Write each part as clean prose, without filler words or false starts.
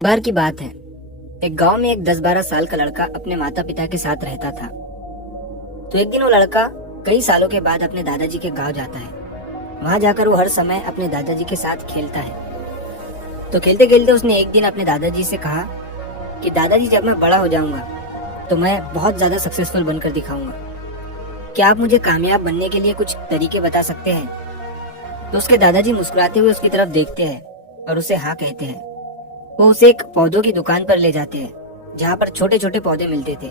बार की बात है, एक गांव में एक 10-12 साल का लड़का अपने माता पिता के साथ रहता था। तो एक दिन वो लड़का कई सालों के बाद अपने दादाजी के गांव जाता है। वहां जाकर वो हर समय अपने दादाजी के साथ खेलता है। तो खेलते खेलते उसने एक दिन अपने दादाजी से कहा कि दादाजी, जब मैं बड़ा हो जाऊंगा तो मैं बहुत ज्यादा सक्सेसफुल बनकर दिखाऊंगा। क्या आप मुझे कामयाब बनने के लिए कुछ तरीके बता सकते हैं? तो उसके दादाजी मुस्कुराते हुए उसकी तरफ देखते हैं और उसे हाँ कहते हैं। वो उसे एक पौधों की दुकान पर ले जाते हैं जहाँ पर छोटे छोटे पौधे मिलते थे।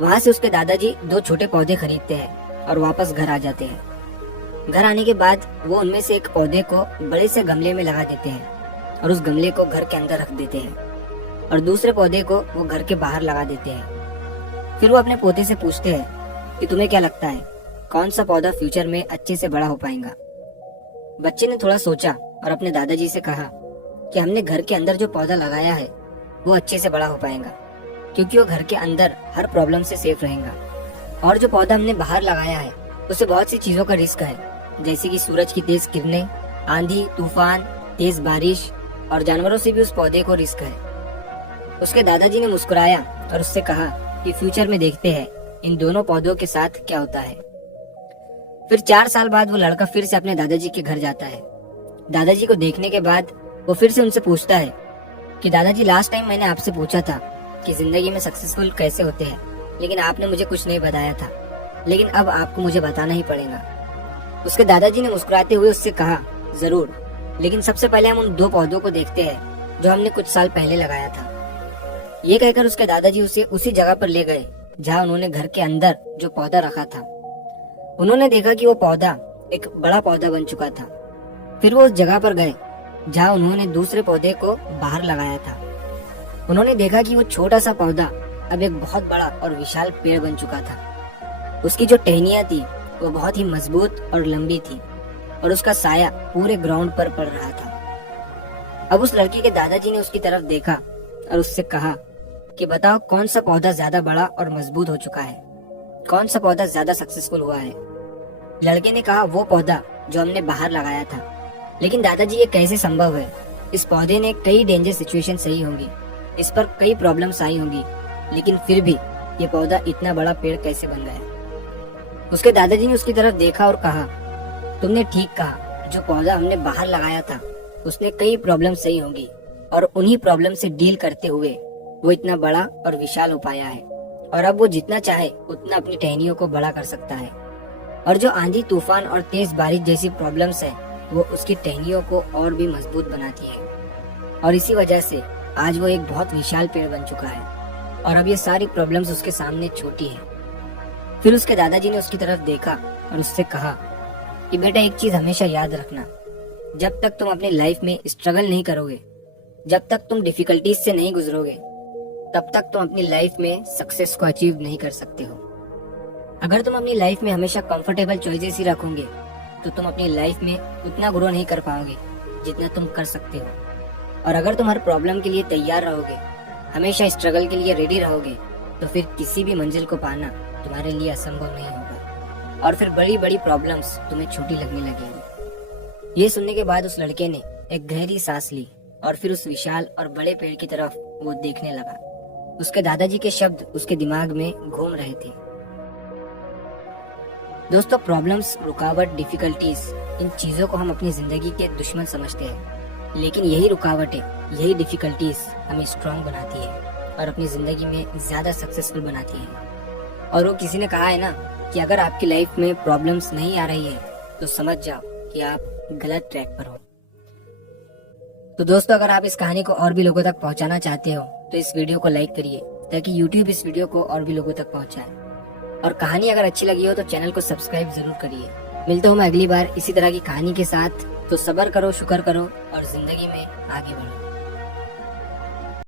वहां से उसके दादाजी 2 छोटे पौधे खरीदते हैं और वापस घर आ जाते हैं। घर आने के बाद वो उनमें से एक पौधे को बड़े से गमले में लगा देते हैं और उस गमले को घर के अंदर रख देते हैं और दूसरे पौधे को वो घर के बाहर लगा देते हैं। फिर वो अपने पोते से पूछते हैं कि तुम्हें क्या लगता है, कौन सा पौधा फ्यूचर में अच्छे से बड़ा हो पाएगा? बच्चे ने थोड़ा सोचा और अपने दादाजी से कहा कि हमने घर के अंदर जो पौधा लगाया है वो अच्छे से बड़ा हो पाएगा, क्योंकि वो घर के अंदर हर प्रॉब्लम से सेफ रहेगा। और जो पौधा हमने बाहर लगाया है उससे बहुत सी चीजों का रिस्क है, जैसे कि सूरज की तेज किरणें, आंधी तूफान, तेज बारिश और जानवरों से भी उस पौधे को रिस्क है। उसके दादाजी ने मुस्कुराया और उससे कहा कि फ्यूचर में देखते हैं इन दोनों पौधों के साथ क्या होता है। फिर 4 साल बाद वो लड़का फिर से अपने दादाजी के घर जाता है। दादाजी को देखने के बाद वो फिर से उनसे पूछता है कि दादाजी, लास्ट टाइम मैंने आपसे पूछा था कि जिंदगी में सक्सेसफुल कैसे होते हैं, लेकिन आपने मुझे कुछ नहीं बताया था, लेकिन अब आपको मुझे बताना ही पड़ेगा। उसके दादाजी ने मुस्कुराते हुए उससे कहा, जरूर, लेकिन सबसे पहले हम उन 2 पौधों को देखते हैं जो हमने कुछ साल पहले लगाया था। ये कहकर उसके दादाजी उसे उसी जगह पर ले गए जहाँ उन्होंने घर के अंदर जो पौधा रखा था। उन्होंने देखा कि वो पौधा एक बड़ा पौधा बन चुका था। फिर वो उस जगह पर गए जहाँ उन्होंने दूसरे पौधे को बाहर लगाया था। उन्होंने देखा कि वो छोटा सा पौधा अब एक बहुत बड़ा और विशाल पेड़ बन चुका था। उसकी जो टहनियां थी वो बहुत ही मजबूत और लंबी थी और उसका साया पूरे ग्राउंड पर पड़ रहा था। अब उस लड़के के दादाजी ने उसकी तरफ देखा और उससे कहा कि बताओ, कौन सा पौधा ज्यादा बड़ा और मजबूत हो चुका है, कौन सा पौधा ज्यादा सक्सेसफुल हुआ है? लड़के ने कहा, वो पौधा जो हमने बाहर लगाया था। लेकिन दादाजी, ये कैसे संभव है? इस पौधे ने कई डेंजर सिचुएशन सही होंगी, इस पर कई प्रॉब्लम्स आई होंगी, लेकिन फिर भी ये पौधा इतना बड़ा पेड़ कैसे बन गया? उसके दादाजी ने उसकी तरफ देखा और कहा, तुमने ठीक कहा, जो पौधा हमने बाहर लगाया था उसने कई प्रॉब्लम सही होंगी और उन्हीं प्रॉब्लम से डील करते हुए वो इतना बड़ा और विशाल हो पाया है और अब वो जितना चाहे उतना अपनी टहनियों को बड़ा कर सकता है। और जो आंधी तूफान और तेज बारिश जैसी प्रॉब्लम्स है वो उसकी टहनियों को और भी मजबूत बनाती है और इसी वजह से आज वो एक बहुत विशाल पेड़ बन चुका है और अब ये सारी प्रॉब्लम्स उसके सामने छोटी है। फिर उसके दादाजी ने उसकी तरफ देखा और उससे कहा कि बेटा, एक चीज हमेशा याद रखना, जब तक तुम अपनी लाइफ में स्ट्रगल नहीं करोगे, जब तक तुम डिफिकल्टीज से नहीं गुजरोगे, तब तक तुम अपनी लाइफ में सक्सेस को अचीव नहीं कर सकते हो। अगर तुम अपनी लाइफ में हमेशा कंफर्टेबल चॉइसेस ही रखोगे तो तुम अपनी लाइफ में उतना ग्रो नहीं कर पाओगे जितना तुम कर सकते हो। और अगर तुम हर प्रॉब्लम के लिए तैयार रहोगे, हमेशा स्ट्रगल के लिए रेडी रहोगे, तो फिर किसी भी मंजिल को पाना तुम्हारे लिए असंभव नहीं होगा और फिर बड़ी बड़ी प्रॉब्लम्स तुम्हें छोटी लगने लगेंगी। ये सुनने के बाद उस लड़के ने एक गहरी सांस ली और फिर उस विशाल और बड़े पेड़ की तरफ वो देखने लगा। उसके दादाजी के शब्द उसके दिमाग में घूम रहे थे। दोस्तों, प्रॉब्लम्स, रुकावट, डिफिकल्टीज, इन चीजों को हम अपनी जिंदगी के दुश्मन समझते हैं, लेकिन यही रुकावटें, यही डिफिकल्टीज हमें स्ट्रांग बनाती है और अपनी जिंदगी में ज्यादा सक्सेसफुल बनाती है। और वो किसी ने कहा है ना कि अगर आपकी लाइफ में प्रॉब्लम्स नहीं आ रही है तो समझ जाओ कि आप गलत ट्रैक पर हो। तो दोस्तों, अगर आप इस कहानी को और भी लोगों तक पहुंचाना चाहते हो तो इस वीडियो को लाइक करिए ताकि YouTube इस वीडियो को और भी लोगों तक पहुंचाए। और कहानी अगर अच्छी लगी हो तो चैनल को सब्सक्राइब जरूर करिए। मिलता हूँ मैं अगली बार इसी तरह की कहानी के साथ। तो सब्र करो, शुक्र करो और जिंदगी में आगे बढ़ो।